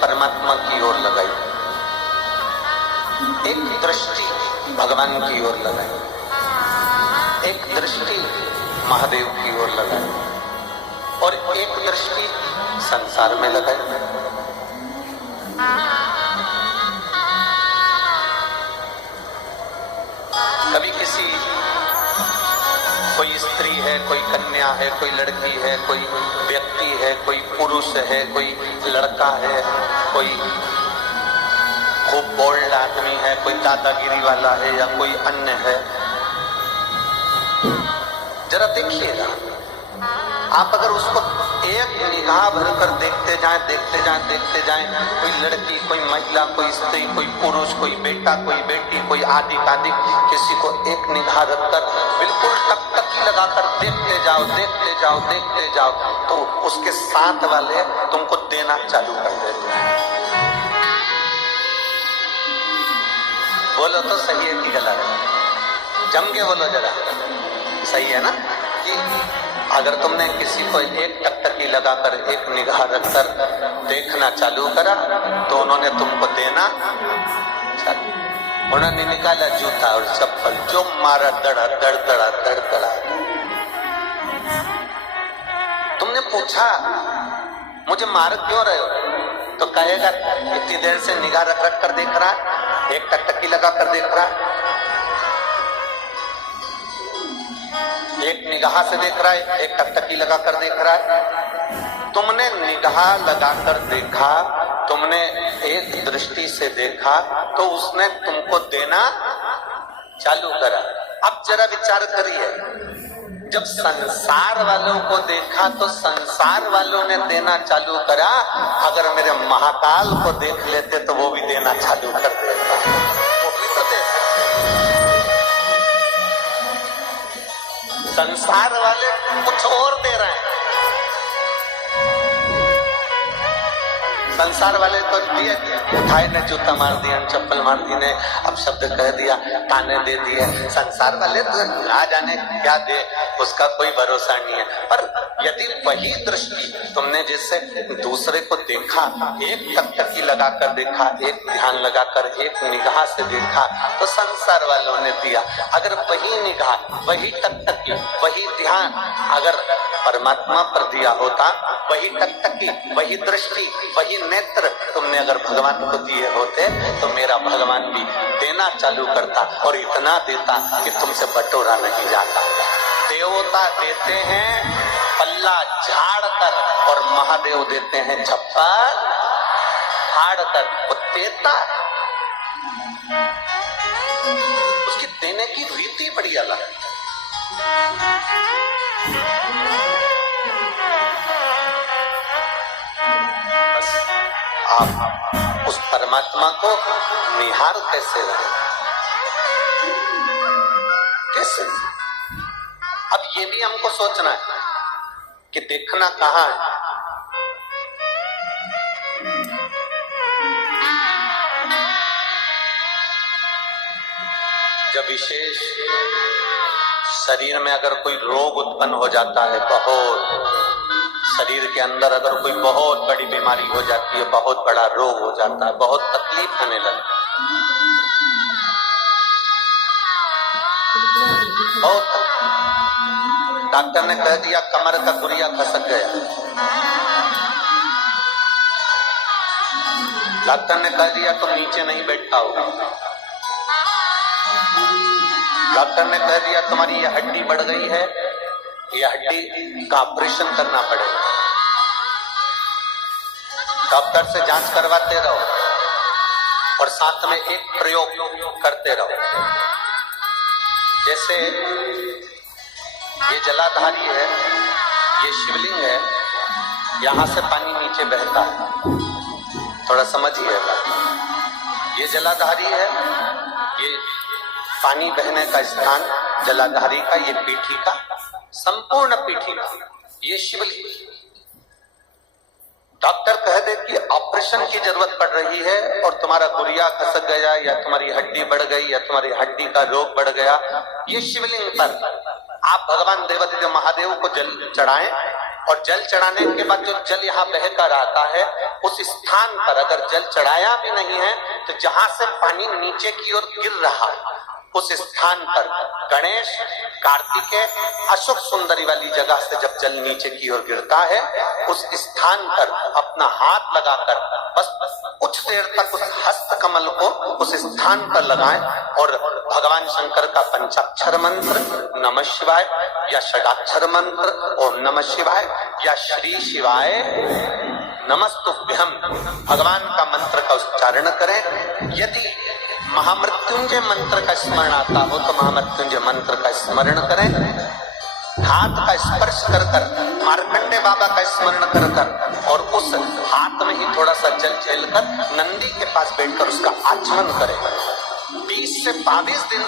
परमात्मा की ओर लगाई, एक दृष्टि भगवान की ओर लगाई, एक दृष्टि महादेव की ओर लगाई और एक दृष्टि संसार में लगाई। कभी किसी कोई स्त्री है, कोई कन्या है, कोई लड़की है, कोई व्यक्ति है, कोई पुरुष है, कोई लड़का है, कोई खूब बोल्ड आदमी है, कोई दादागिरी वाला है या कोई अन्य है, जरा देखिएगा आप। अगर उसको एक निगाह भरकर देखते जाएं, कोई लड़की, कोई महिला, कोई स्त्री, कोई पुरुष, कोई बेटा, कोई बेटी, कोई आदि किसी को एक निगाह रखकर बिल्कुल टकटकी लगाकर देखते जाओ तो उसके साथ वाले तुमको देना चालू कर देते हैं। बोलो तो सही है कि गलत है? जम के बोलो जरा, सही है ना? कि अगर तुमने किसी को एक टकटकी लगाकर एक निगाह रखकर देखना चालू करा तो उन्होंने तुमको देना चालू। उन्होंने निकाला जूता और चप्पल, जो मारा धड़धड़ा। तुमने पूछा मुझे मार क्यों रहे हो, तो कहेगा इतनी देर से निगाह रख कर देख रहा है, एक टकटकी लगा कर देख रहा है, एक निगाह से देख रहा है, एक टकटकी लगा कर देख रहा है। तुमने निगाह लगाकर देखा, तुमने एक दृष्टि से देखा तो उसने तुमको देना चालू करा। अब जरा विचार करिए, जब संसार वालों को देखा तो संसार वालों ने देना चालू करा, अगर मेरे महाकाल को देख लेते तो वो भी देना चालू कर देता। वो भी तो दे। संसार वाले कुछ और दे रहे हैं, संसार वाले तो दिए, उठाए ने जूता मार दिया, चप्पल मार दी ने, अब शब्द कह दिया, ताने दे दिए। संसार वाले तो ना जाने क्या दे, उसका कोई भरोसा नहीं है। पर यदि वही दृष्टि तुमने जैसे दूसरे को देखा, एक टकटकी लगाकर देखा, एक ध्यान लगाकर एक निगाह से देखा तो संसार वालों ने दिया। अगर वही निगाह, वही टकटकी, वही ध्यान अगर परमात्मा पर दिया होता, वही टकटकी, वही दृष्टि, वही नेत्र तुमने अगर भगवान को दिए होते तो मेरा भगवान भी देना चालू करता और इतना देता कि तुमसे बटोरा नहीं जाता। देवता देते हैं पल्ला झाड़ कर और महादेव देते हैं चप्पल फाड़ कर। वो देता, उसकी देने की रीति बड़ी अलग है। बस आप उस परमात्मा को निहार कैसे रहे, कैसे? अब ये भी हमको सोचना है कि देखना कहाँ है। जब विशेष शरीर में अगर कोई रोग उत्पन्न हो जाता है, बहुत शरीर के अंदर अगर कोई बहुत बड़ी बीमारी हो जाती है, बहुत बड़ा रोग हो जाता है, बहुत तकलीफ होने लगती है, बहुत डॉक्टर ने कह दिया कमर का गुरिया खसक गया, डॉक्टर ने कह दिया तुम नीचे नहीं बैठ पाओगे, डॉक्टर ने कह दिया तुम्हारी ये हड्डी बढ़ गई है, ये हड्डी का ऑपरेशन करना पड़ेगा। डॉक्टर से जांच करवाते रहो और साथ में एक प्रयोग करते रहो। जैसे ये जलाधारी है, ये शिवलिंग है, यहां से पानी नीचे बहता है, थोड़ा समझिएगा। ये जलाधारी है, ये पानी बहने का स्थान जलाधारी का, ये पीठी का, संपूर्ण पीठी का, ये शिवलिंग। डॉक्टर कह दे कि ऑपरेशन की जरूरत पड़ रही है और तुम्हारा गुरिया खसक गया या तुम्हारी हड्डी बढ़ गई या तुम्हारी हड्डी का रोग बढ़ गया, ये शिवलिंग पर आप भगवान देवादिदेव महादेव को जल चढ़ाएं और जल चढ़ाने के बाद जो जल यहाँ बहकर आता है उस स्थान पर अगर जल चढ़ाया भी नहीं है तो जहां से पानी नीचे की ओर गिर रहा है उस स्थान पर गणेश कार्तिकेय अशोक सुंदरी वाली जगह से जब जल नीचे की ओर गिरता है उस स्थान पर अपना हाथ लगाकर बस कुछ देर तक उस हस्त कमल को उस स्थान पर लगाएं और भगवान शंकर का पंचाक्षर मंत्र नमः शिवाय या षडाक्षर मंत्र ओम नमः शिवाय या श्री शिवाय नमस्तुभ्यम भगवान का मंत्र का उच्चारण करें। यदि महामृत्युंजय मंत्र का स्मरण आता हो तो महामृत्युंजय मंत्र का स्मरण करें। हाथ का स्पर्श कर कर मार्कंडे बाबा का स्मरण कर कर और उस हाथ में ही थोड़ा सा जल झेलकर नंदी के पास बैठकर उसका आचमन करें। 20 से 22 दिन